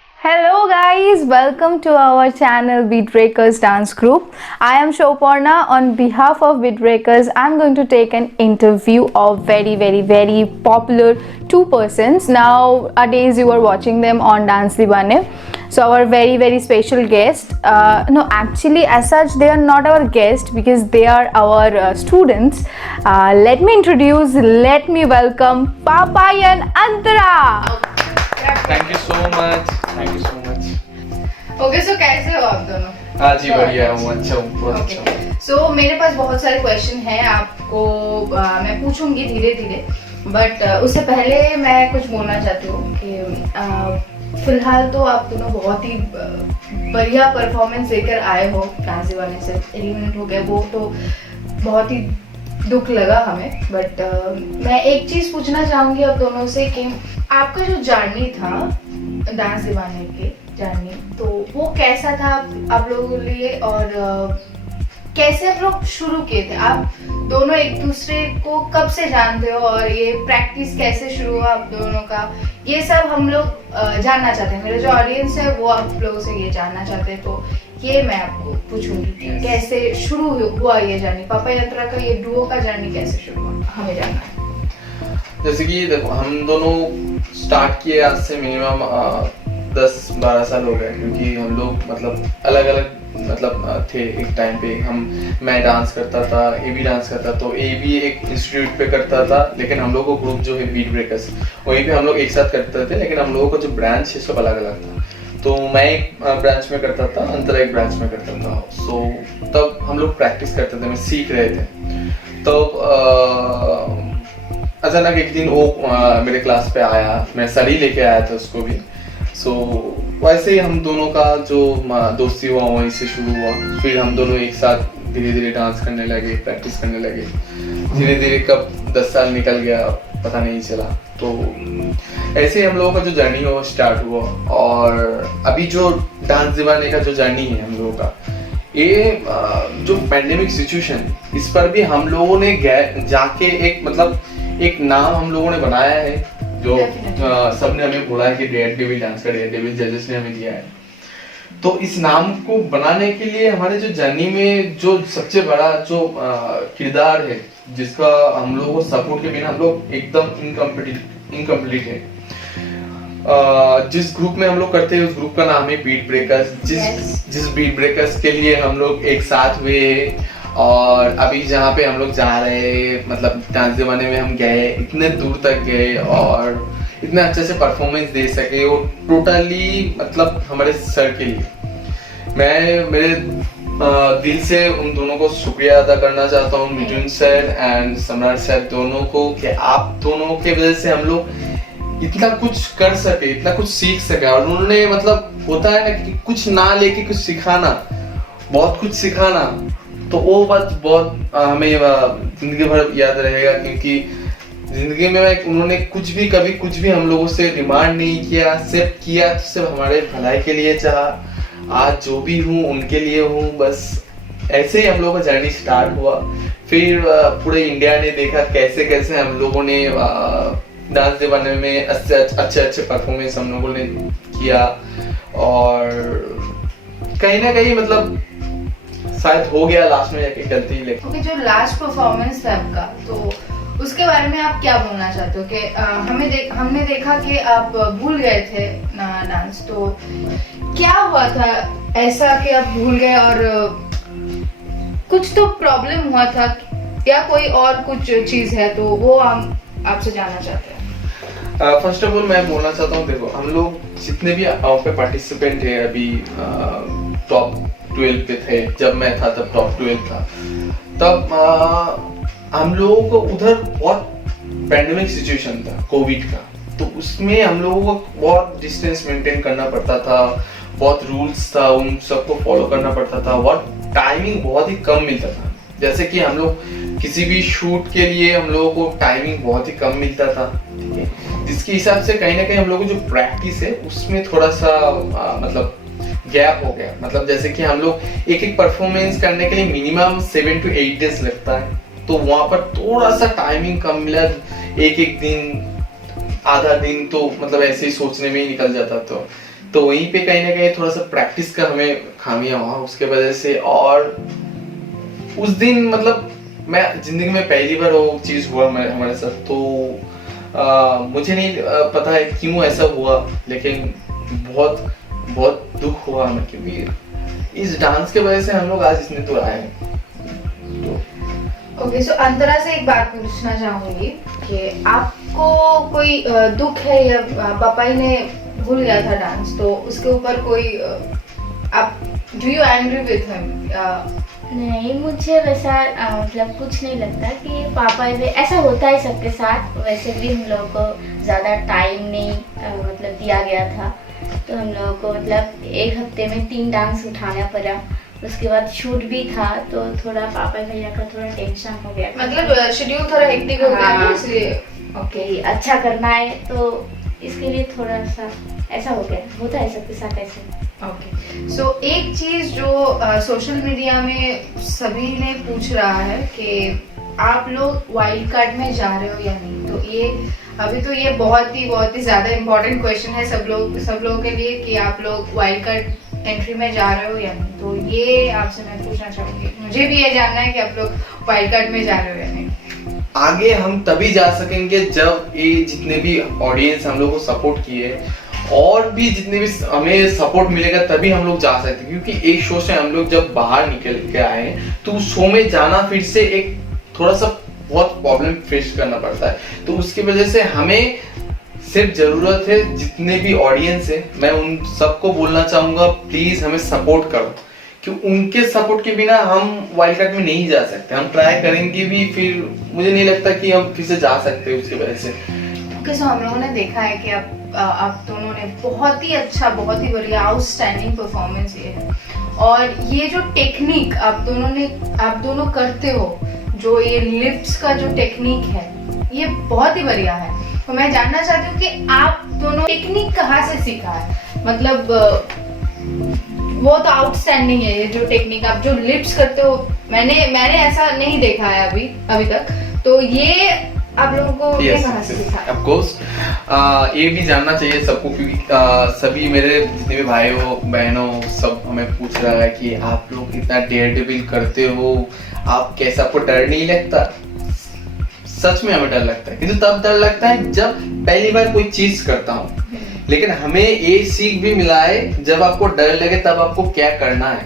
Hello guys, welcome to our channel Beatbreakers Dance Group. I am Shoparna. On behalf of Beatbreakers, I am going to take an interview of very popular two persons. Nowadays you are watching them on Dance Divane. So our very special guest, no actually as such they are not our guest because they are our students. Let me welcome Papai and Antara. Thank you so much. Okay so कैसे हो आप दोनों? हाँ जी बढ़िया हूँ, अच्छा हूँ, बहुत अच्छा हूँ। सो मेरे पास बहुत सारे क्वेश्चन हैं आपको, मैं पूछूंगी धीरे धीरे, बट उससे पहले मैं कुछ बोलना चाहती हूँ कि फिलहाल तो आप दोनों बहुत ही बढ़िया परफॉर्मेंस देकर आए हो। डांस दीवाने से एलिमिनेट हो गए वो तो बहुत ही दुख लगा हमें, बट मैं एक चीज़ पूछना चाहूँगी आप दोनों से कि आपका जो जर्नी था डांस दीवाने के जर्नी, तो वो कैसा था आप लोगों के लिए, और कैसे आप लोग शुरू किए थे? आप दोनों एक दूसरे को कब से जानते हो और ये प्रैक्टिस कैसे शुरू हुआ आप दोनों का, ये सब हम लोग जानना चाहते हैं। मेरा जो ऑडियंस है वो आप लोगों से ये जानना चाहते हैं, तो ये मैं आपको पूछूंगी कि कैसे शुरू हुआ ये जर्नी, पापाई अंतरा का ये डुओ का जर्नी कैसे शुरू हुआ, हमें जानना है। जैसे कि देखो हम दोनों स्टार्ट किए आज से मिनिमम 10-12 साल हो गए, क्योंकि हम लोग मतलब अलग अलग मतलब थे एक टाइम पे। मैं डांस करता था, ए भी डांस करता, तो ए भी एक इंस्टीट्यूट पे करता था, लेकिन हम लोग को ग्रुप जो है बीट ब्रेकर्स वहीं पे हम लोग एक साथ करते थे, लेकिन हम लोगों का जो ब्रांच है सब अलग अलग था। तो मैं एक ब्रांच में करता था, अंतरा एक ब्रांच में करता था। सो तब हम लोग प्रैक्टिस करते थे, मैं सीख रहे थे। तो अचानक एक दिन वो मेरे क्लास पे आया, मैं सड़ी लेके आया था उसको भी। सो वैसे ही हम दोनों का जो दोस्ती हुआ वहीं से शुरू हुआ। फिर हम दोनों एक साथ धीरे धीरे डांस करने लगे, प्रैक्टिस करने लगे। धीरे धीरे कब 10 साल निकल गया पता नहीं चला। तो ऐसे ही हम लोगों का जो जर्नी है वो स्टार्ट हुआ। और अभी जो डांस दीवाने का जो जर्नी है हम लोगों का, ये जो पैंडेमिक सिचुएशन, इस पर भी हम लोगों ने जाके एक नाम हम लोगों ने बनाया है, जो सबने हमें बोला है कि डेयरडेविल डांस का डेयरडेविल जजेस ने हमें दिया है। तो इस नाम को बनाने के लिए हमारे जो जर्नी में जो सबसे बड़ा जो किरदार है, जिसका हम लोगों को सपोर्ट के बिना हम लोग एकदम इनकम्प्लीट है। जिस ग्रुप में हम लोग करते हैं उस ग्रुप का नाम है बीट ब्रेकर्स। जिस बीट ब्रेकर्स के लिए हम लोग एक साथ हुए, और अभी जहाँ पे हम लोग जा रहे हैं, मतलब डांस दीवाने में हम गए, इतने दूर तक गए और इतने अच्छे से परफॉर्मेंस दे सके, वो टोटली मतलब हमारे सर के लिए। मैं मेरे दिल से उन दोनों को शुक्रिया अदा करना चाहता हूँ, मिथुन सर एंड सम्राट सर दोनों को, कि आप दोनों के वजह से हम लोग इतना कुछ कर सके, इतना कुछ सीख सके। और उन्होंने मतलब होता है ना कि कुछ ना लेके कुछ सिखाना, बहुत कुछ सिखाना, तो वो बात बहुत हमें जिंदगी भर याद रहेगा। क्योंकि जिंदगी में उन्होंने कभी कुछ भी हम लोगों से डिमांड नहीं किया, सिर्फ किया तो सिर्फ हमारे भलाई के लिए चाहा। आज जो भी हूँ उनके लिए हूँ, बस ऐसे ही हम लोगों का जर्नी स्टार्ट हुआ। फिर पूरे इंडिया ने देखा कैसे कैसे हम लोगों ने डांस दीवाने में अच्छे परफॉर्मेंस हम लोगों ने किया, और कहीं ना कहीं मतलब शायद हो गया लास्ट में जाके गलती। लेकिन ओके, जो लास्ट परफॉर्मेंस था आपका, तो उसके बारे में आप क्या बोलना चाहते हो? कि हमने देखा कि आप भूल गए थे डांस, तो क्या हुआ था ऐसा कि आप भूल गए, और कुछ तो प्रॉब्लम हुआ था या कोई और कुछ चीज है, तो वो हम आपसे जानना चाहते हैं। फर्स्ट ऑफ ऑल मैं बोलना चाहता हूँ, देखो हम लोग जितने भी पे पार्टिसिपेंट है अभी टॉप 12 पे थे। जब मैं था तब टॉप 12 था। तब हम लोगों को उधर बहुत पैंडेमिक सिचुएशन था कोविड का, तो उसमें हम लोगों को बहुत डिस्टेंस मेंटेन करना पड़ता था, बहुत रूल्स था उन सबको फॉलो करना पड़ता था, बहुत टाइमिंग बहुत ही कम मिलता था। जैसे कि हम लोग किसी भी शूट के लिए हम लोगों को टाइमिंग बहुत ही कम मिलता था, ठीक है, जिसके हिसाब से कहीं ना कहीं हम लोगों को जो प्रैक्टिस है उसमें थोड़ा सा मतलब गैप हो गया। मतलब जैसे कि हम लोग एक परफॉर्मेंस करने के लिए मिनिमम 7 to 8 डेज लगता है, तो वहां पर थोड़ा सा टाइमिंग कम मिला। एक दिन आधा दिन तो मतलब ऐसे ही सोचने में ही निकल जाता। तो वहीं पे कहीं ना कहीं थोड़ा सा प्रैक्टिस का हमें खामियां हुआ उसके वजह से। और उस दिन मतलब मैं जिंदगी में पहली बार वो चीज हुआ हमारे साथ, तो मुझे नहीं पता है क्यों ऐसा हुआ, लेकिन बहुत बहुत दुख हुआ हमें, क्योंकि इस डांस के वजह से हम लोग आज इतने दूर आए हैं। ओके, सो अंतरा से एक बात पूछना चाहूंगी कि आपको कोई दुख है, या पापा ही ने भूल गया था डांस, तो उसके ऊपर कोई आप do you angry with him? नहीं, मुझे वैसा मतलब कुछ नहीं लगता कि पापा भी ऐसा होता है सबके साथ। वैसे भी हम लोगों को ज़्यादा टाइम नहीं मतलब दिया गया था, तो हम लोगों को मतलब एक हफ्ते में 3 डांस उठाना पड़ा। उसके बाद शूट भी था, तो थोड़ा पापा भैया का थोड़ा टेंशन हो गया, मतलब शेड्यूल थोड़ा हेक्टिक हो गया था हाँ। इसलिए। ओके, कि अच्छा करना है, तो इसके लिए थोड़ा सा ऐसा हो गया। होता है सबके साथ ऐसे। ओके, सो एक चीज जो सोशल मीडिया में सभी ने पूछ रहा है कि आप लोग वाइल्ड कार्ड में जा रहे हो या नहीं, तो ये अभी तो ये बहुत ही ज्यादा इम्पोर्टेंट क्वेश्चन है सब लोगों के लिए कि आप लोग वाइल्ड कार्ड एंट्री में जा रहे हो या नहीं। तो ये आपसे मैं पूछना चाहूंगी, मुझे भी ये जानना है कि आप लोग वाइल्ड कार्ड में जा रहे हो या नहीं। आगे हम तभी जा सकेंगे जब ये जितने भी ऑडियंस हम लोग को सपोर्ट किए और भी जितने भी हमें सपोर्ट मिलेगा तभी हम लोग जा सकते हैं, क्योंकि एक शो से हम लोग जब बाहर निकल के आए तो उस शो में जाना फिर से एक थोड़ा सा बहुत प्रॉब्लम फेस करना पड़ता है। तो उसकी वजह से हमें सिर्फ जरूरत है जितने भी ऑडियंस है, मैं उन सबको बोलना चाहूंगा प्लीज हमें सपोर्ट करो, क्योंकि उनके सपोर्ट के बिना हम वाइल्ड कार्ड में नहीं जा सकते। हम ट्राई करेंगे भी, फिर मुझे नहीं लगता कि हम फिर से जा सकते हैं उसकी वजह से। ओके, सो हम लोगों ने देखा है कि आप दोनों ने बहुत ही अच्छा, बहुत ही बढ़िया आउटस्टैंडिंग परफॉर्मेंस दिए है, और ये जो टेक्निक आप दोनों करते हो, जो ये लिप्स का जो टेक्निक है, ये बहुत ही बढ़िया है। तो मैं जानना चाहती हूँ कि आप दोनों टेक्निक कहाँ से सीखा है? मतलब वो तो आउटस्टैंडिंग है, ये जो टेक्निक आप जो लिप्स करते हो, मैंने ऐसा नहीं देखा है अभी तक। तो ये आप लोगों को ये कहाँ से सीखा है? ऑफ कोर्स ये भी जानना चाहिए सबको, क्योंकि सभी मेरे जितने भी भाई हो बहन हो सब हमें पूछ रहा है कि आप लोग इतना डेयर डेविल करते हो, आप कैसा, आपको डर नहीं लगता? सच में हमें डर लगता है, किंतु तब डर लगता है जब पहली बार कोई चीज करता हूँ। लेकिन हमें ये सीख भी मिला है जब आपको डर लगे तब आपको क्या करना है।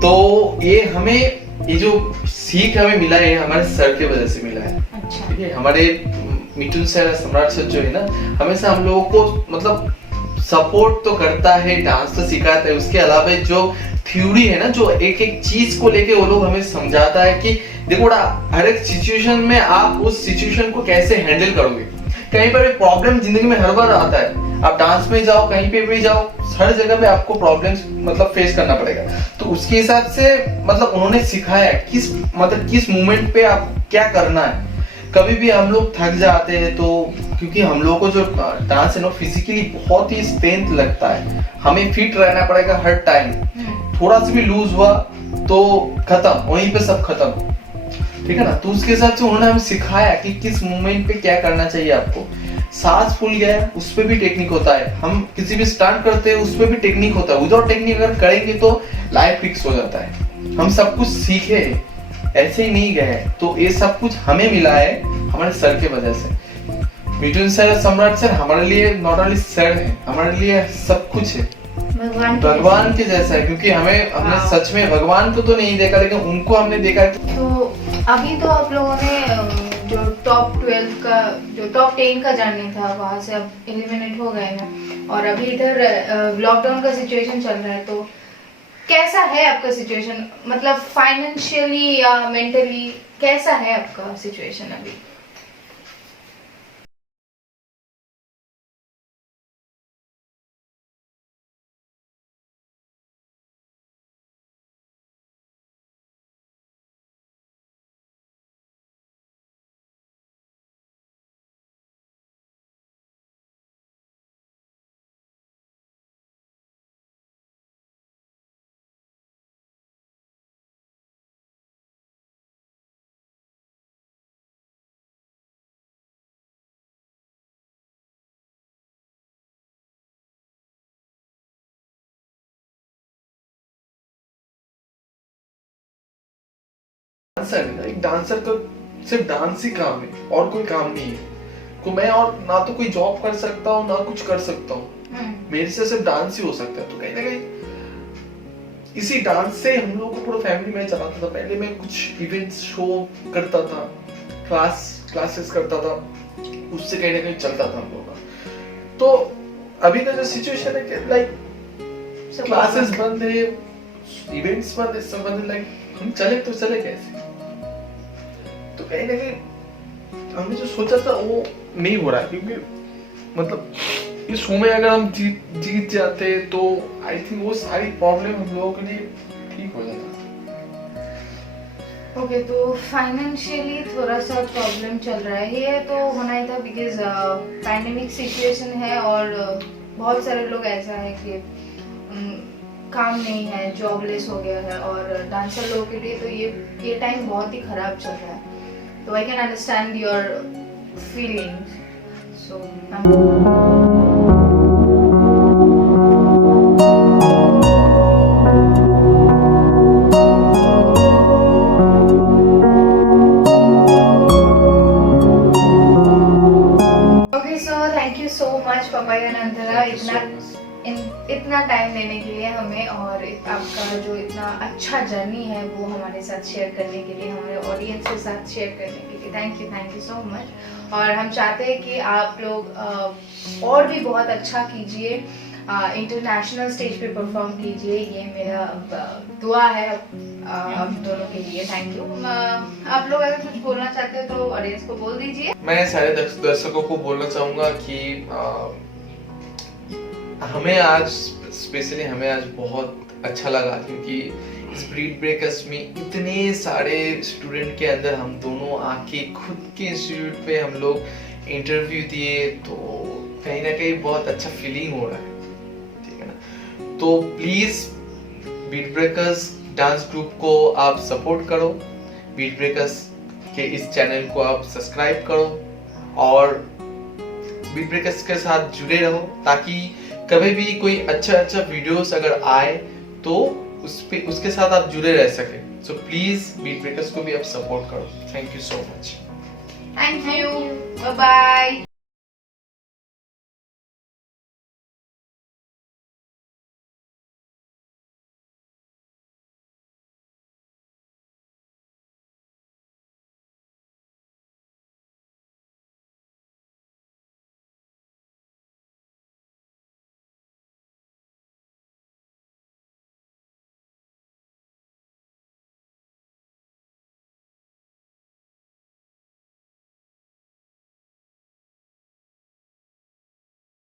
तो ये जो सीख हमें मिला है हमारे सर की वजह से मिला है। अच्छा। ठीक है, हमारे मिथुन सर, सम्राट सर जो है ना, हमेशा हम लोगों को मतलब सपोर्ट तो करता है, डांस तो सिखाता है, उसके अलावा जो थ्योरी है ना, जो एक एक चीज को लेके वो लोग हमें समझाता है कि देखो हर एक सिचुएशन में आप उस सिचुएशन को कैसे हैंडल करोगे। कहीं पर प्रॉब्लम जिंदगी में हर बार आता है, आप डांस में जाओ, कहीं पे भी जाओ, हर जगह पे आपको प्रॉब्लम्स मतलब फेस करना पड़ेगा। तो उसके हिसाब से मतलब उन्होंने सिखाया किस मोमेंट पे आप क्या करना है। कभी भी हम लोग थक जाते हैं तो, क्योंकि हम लोगों को जो डांस है ना फिजिकली बहुत ही स्ट्रेंथ लगता है, हमें फिट रहना पड़ेगा हर टाइम। थोड़ा सा भी लूज हुआ तो खत्म, वहीं पे सब खत्म, ठीक है ना। तो उसके हिसाब से उन्होंने हमें सिखाया कि किस मोमेंट पे क्या करना चाहिए आपको। सांस फूल गया उस पे भी टेक्निक होता है, हम किसी भी स्टार्ट करते हैं उस पे भी टेक्निक होता है। विदाउट टेक्निक अगर करेंगे तो लाइफ फिक्स हो जाता है। हम सब कुछ सीखे, ऐसे ही नहीं गए। तो ये सब कुछ हमें मिला है हमारे सर के वजह से। मिथुन सर, सम्राट सर हमारे लिए नॉट ओनली सर है, हमारे लिए सब कुछ है, भगवान के जैसा है। क्योंकि हमने सच में भगवान को तो नहीं देखा, लेकिन उनको हमने देखा। तो अभी तो आप लोगों ने जो टॉप 10 का जर्नी था वहां से अब एलिमिनेट हो गए हैं, और अभी इधर लॉकडाउन का सिचुएशन चल रहा है, तो कैसा है आपका सिचुएशन? मतलब फाइनेंशियली या मेंटली कैसा है आपका सिचुएशन अभी? डांसर, एक डांसर का सिर्फ डांस ही काम है और कोई काम नहीं है। तो मैं और ना तो कोई जॉब कर सकता हूँ ना कुछ कर सकता हूँ, मेरे से सिर्फ डांस ही हो सकता है। तो कहीं ना कहीं इसी डांस से हम लोग को पूरा फैमिली में चलाता था। पहले मैं कुछ इवेंट्स शो करता था, क्लासेस करता था, उससे कहीं ना कहीं चलता था हम लोग का। तो अभी का जो सिचुएशन है कि लाइक क्लासेस बंद है, इवेंट्स बंद है, सब बंद है, लाइक हम चले तो चले कैसे? तो कहीं ना कहीं हमने जो सोचा था वो नहीं हो रहा है, क्योंकि मतलब इस शो में अगर हम जीत जाते तो आई थिंक वो सारी प्रॉब्लम हम लोगों के लिए ठीक हो जाता। ओके, तो फाइनेंशियली थोड़ा सा प्रॉब्लम चल रहा है, ये तो होना ही था बिकॉज पैंडेमिक सिचुएशन है और बहुत सारे लोग ऐसा है कि काम नहीं है, जॉबलेस हो गया है, और डांसर लोगों के लिए तो ये टाइम बहुत ही खराब चल रहा है। तो I can understand your feelings. So thank you so much पपाया नंदरा इतना टाइम देने के लिए हमें, और आपका जो इतना अच्छा जर्नी है वो हमारे साथ शेयर करने के लिए, हमारे ऑडियंस के साथ शेयर करने के लिए थैंक यू सो मच। और हम चाहते हैं कि आप लोग और भी बहुत अच्छा कीजिए, इंटरनेशनल स्टेज पे परफॉर्म कीजिए, ये मेरा दुआ है आप दोनों के लिए। Thank you. आप लोग अगर कुछ बोलना चाहते हो तो ऑडियंस को बोल दीजिए। मैं सारे दर्शकों को बोलना चाहूंगा कि हमें आज बहुत अच्छा लगा, क्योंकि इस ब्रीड ब्रेकर्स में इतने सारे स्टूडेंट के अंदर हम दोनों आके खुद के इंस्टीट्यूट पे हम लोग इंटरव्यू दिए, तो कहीं ना कहीं बहुत अच्छा फीलिंग हो रहा है, ठीक है ना। तो please beat breakers dance group को आप सपोर्ट करो, बीट ब्रेकर्स के इस चैनल को आप सब्सक्राइब करो और बीट ब्रेकर्स के साथ जुड़े रहो, ताकि कभी भी कोई अच्छा वीडियोस अगर आए तो उसके साथ आप जुड़े रह सके। सो प्लीज बीट ब्रेकर्स को भी आप सपोर्ट करो। Thank you so much. Thank you, bye bye.